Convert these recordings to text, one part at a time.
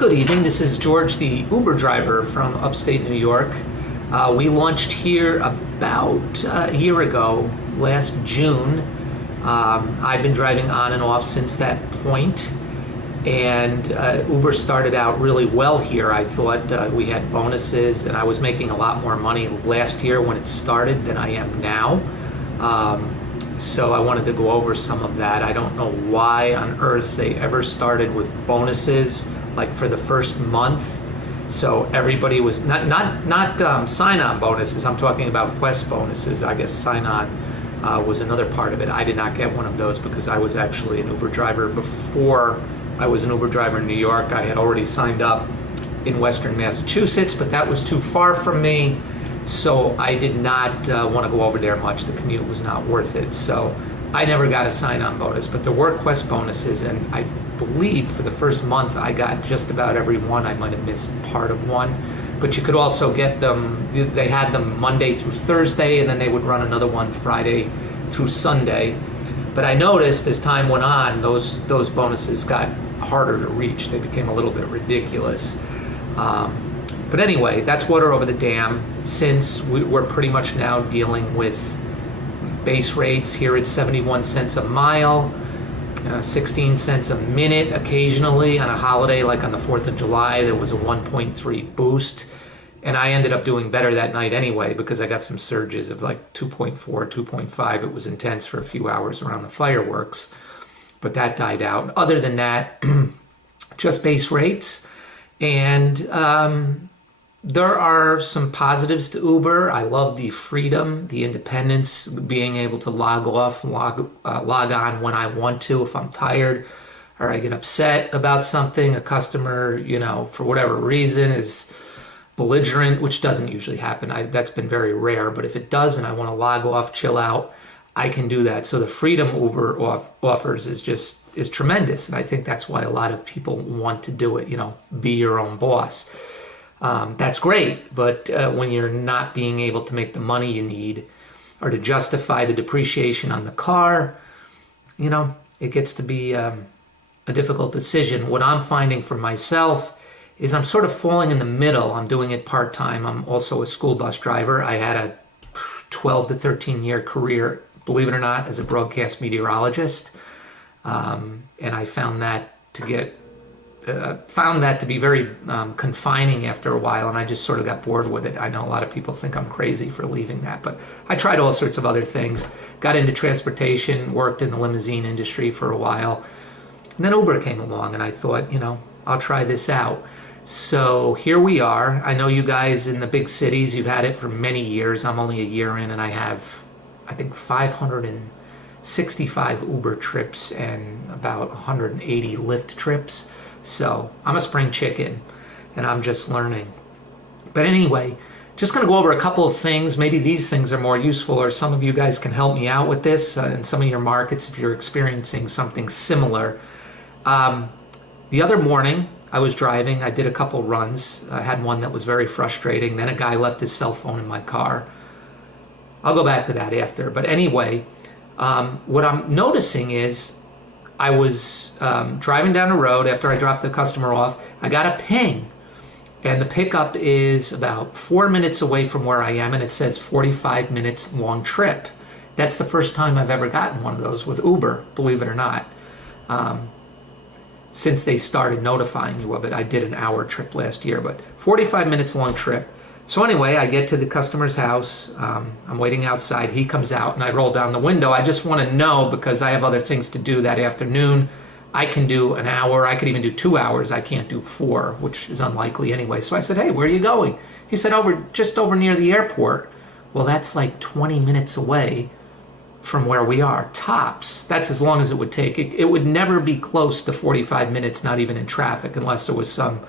Good evening. This is George, the Uber driver from upstate New York. We launched here about a year ago, last June. I've been driving on and off since that point, and Uber started out really well here. I thought we had bonuses, and I was making a lot more money last year when it started than I am now. So I wanted to go over some of that. I don't know why on earth they ever started with bonuses like for the first month. So everybody was not sign-on bonuses. I'm talking about Quest bonuses. I guess sign-on was another part of it. I did not get one of those because I was actually an Uber driver before I was an Uber driver in New York. I had already signed up in Western Massachusetts, but that was too far from me. So I did not want to go over there much. The commute was not worth it. So I never got a sign-on bonus, but there were Quest bonuses, and I believe for the first month I got just about every one. I might have missed part of one, but you could also get them. They had them Monday through Thursday, and then they would run another one Friday through Sunday. But I noticed as time went on, those bonuses got harder to reach. They became a little bit ridiculous. But anyway, that's water over the dam. Since we're pretty much now dealing with base rates here at 71 cents a mile, 16 cents a minute. Occasionally on a holiday like on the 4th of July, there was a 1.3 boost. And I ended up doing better that night anyway because I got some surges of like 2.4, 2.5. It was intense for a few hours around the fireworks, but that died out. Other than that, just base rates. And there are some positives to Uber. I love the freedom, the independence, being able to log off, log on when I want to if I'm tired or I get upset about something. A customer, for whatever reason is belligerent, which doesn't usually happen. That's been very rare, but if it does and I want to log off, chill out, I can do that. So the freedom Uber offers is tremendous, and I think that's why a lot of people want to do it. Be your own boss. That's great, but when you're not being able to make the money you need or to justify the depreciation on the car, it gets to be a difficult decision. What I'm finding for myself is I'm sort of falling in the middle. I'm doing it part-time. I'm also a school bus driver. I had a 12 to 13 year career, believe it or not, as a broadcast meteorologist. And I found that to be very confining after a while, and I just sort of got bored with it. I know a lot of people think I'm crazy for leaving that, but I tried all sorts of other things. Got into transportation, worked in the limousine industry for a while, and then Uber came along, and I thought, I'll try this out. So here we are. I know you guys in the big cities, you've had it for many years. I'm only a year in, and I have, I think, 565 Uber trips and about 180 Lyft trips. So I'm a spring chicken, and I'm just learning. But anyway, just going to go over a couple of things. Maybe these things are more useful, or some of you guys can help me out with this in some of your markets if you're experiencing something similar. The other morning, I was driving. I did a couple runs. I had one that was very frustrating. Then a guy left his cell phone in my car. I'll go back to that after. But anyway, what I'm noticing is I was driving down the road after I dropped the customer off. I got a ping, and the pickup is about 4 minutes away from where I am, and it says 45 minutes long trip. That's the first time I've ever gotten one of those with Uber, believe it or not. Since they started notifying you of it, I did an hour trip last year, but 45 minutes long trip. So anyway, I get to the customer's house. I'm waiting outside. He comes out, and I roll down the window. I just want to know, because I have other things to do that afternoon. I can do an hour. I could even do 2 hours. I can't do 4, which is unlikely anyway. So I said, hey, where are you going? He said, just over near the airport. Well, that's like 20 minutes away from where we are. Tops. That's as long as it would take. It would never be close to 45 minutes, not even in traffic, unless there was some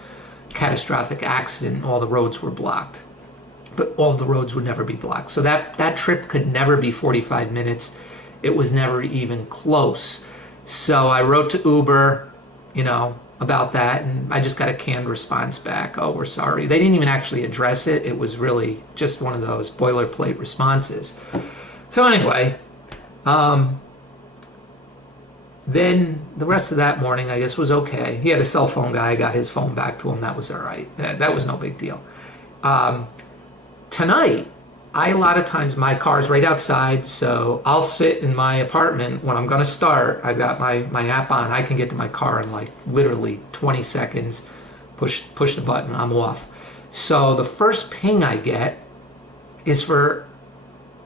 catastrophic accident and all the roads were blocked. But all the roads would never be blocked. So that trip could never be 45 minutes. It was never even close. So I wrote to Uber, about that, and I just got a canned response back. Oh, we're sorry. They didn't even actually address it. It was really just one of those boilerplate responses. So anyway, Then the rest of that morning, I guess, was okay. He had a cell phone guy. I got his phone back to him. That was all right. That was no big deal. Tonight, a lot of times my car's right outside, so I'll sit in my apartment when I'm going to start. I've got my app on. I can get to my car in like literally 20 seconds. Push the button, I'm off. So the first ping I get is for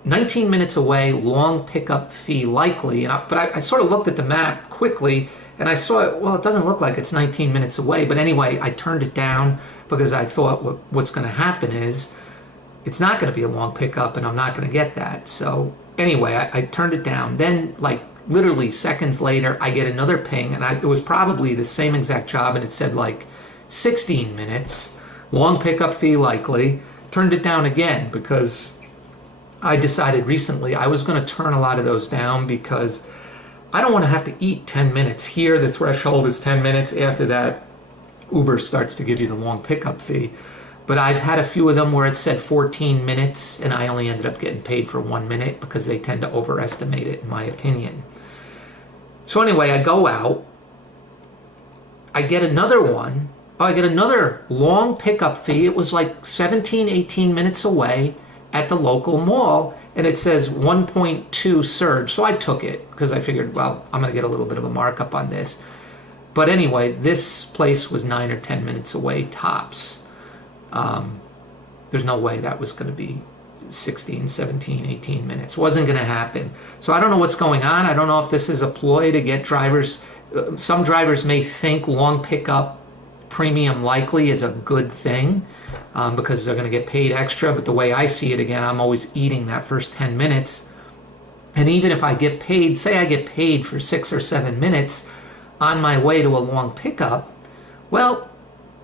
19 minutes away, long pickup fee likely. But I sort of looked at the map quickly and I saw it, well, it doesn't look like it's 19 minutes away. But anyway, I turned it down because I thought what's going to happen is it's not going to be a long pickup and I'm not going to get that. So anyway, I turned it down. Then like literally seconds later, I get another ping and it was probably the same exact job and it said like 16 minutes, long pickup fee likely. Turned it down again because I decided recently I was going to turn a lot of those down because I don't want to have to eat 10 minutes. Here, the threshold is 10 minutes. After that, Uber starts to give you the long pickup fee. But I've had a few of them where it said 14 minutes and I only ended up getting paid for 1 minute because they tend to overestimate it, in my opinion. So anyway, I go out. I get another one. I get another long pickup fee. It was like 17, 18 minutes away at the local mall, and it says 1.2 surge. So I took it because I figured, well, I'm going to get a little bit of a markup on this. But anyway, this place was 9 or 10 minutes away tops. There's no way that was going to be 16, 17, 18 minutes. Wasn't going to happen. So I don't know what's going on. I don't know if this is a ploy to get drivers. Some drivers may think long pickup premium likely is a good thing because they're going to get paid extra. But the way I see it, again, I'm always eating that first 10 minutes. And even if I get paid, say I get paid for 6 or 7 minutes on my way to a long pickup, well,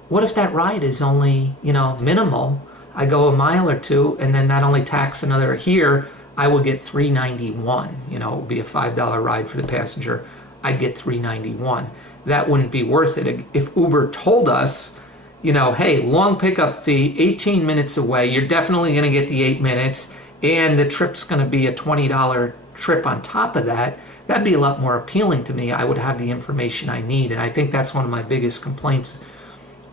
what if that ride is only, minimal? I go a mile or two and then not only tax another here, I would get $3.91. It would be a $5 ride for the passenger. I'd get $3.91. That wouldn't be worth it. If Uber told us, hey, long pickup fee, 18 minutes away, you're definitely going to get the 8 minutes, and the trip's going to be a $20 trip on top of that, that'd be a lot more appealing to me. I would have the information I need, and I think that's one of my biggest complaints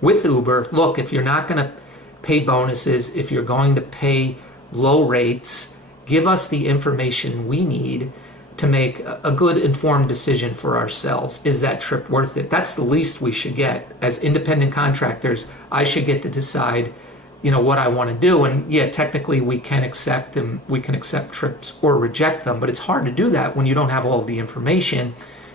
with Uber. Look, if you're not going to pay bonuses, if you're going to pay low rates, give us the information we need to make a good informed decision for ourselves. Is that trip worth it? That's the least we should get. As independent contractors, I should get to decide, what I want to do. And yeah, technically we can accept them, we can accept trips or reject them, but it's hard to do that when you don't have all of the information.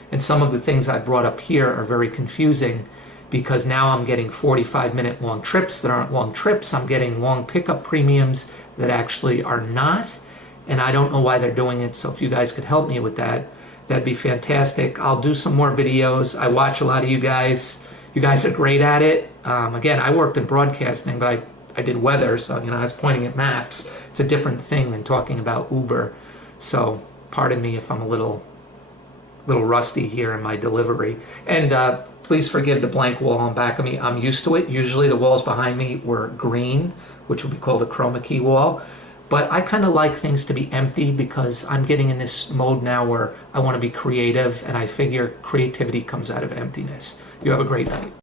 And some of the things I brought up here are very confusing because now I'm getting 45-minute long trips that aren't long trips. I'm getting long pickup premiums that actually are not. And I don't know why they're doing it. So if you guys could help me with that, that'd be fantastic. I'll do some more videos. I watch a lot of you guys. You guys are great at it. Again, I worked in broadcasting, but I did weather. So, I was pointing at maps. It's a different thing than talking about Uber. So pardon me if I'm a little rusty here in my delivery. And please forgive the blank wall on back of me. I'm used to it. Usually the walls behind me were green, which would be called a chroma key wall. But I kind of like things to be empty because I'm getting in this mode now where I want to be creative, and I figure creativity comes out of emptiness. You have a great night.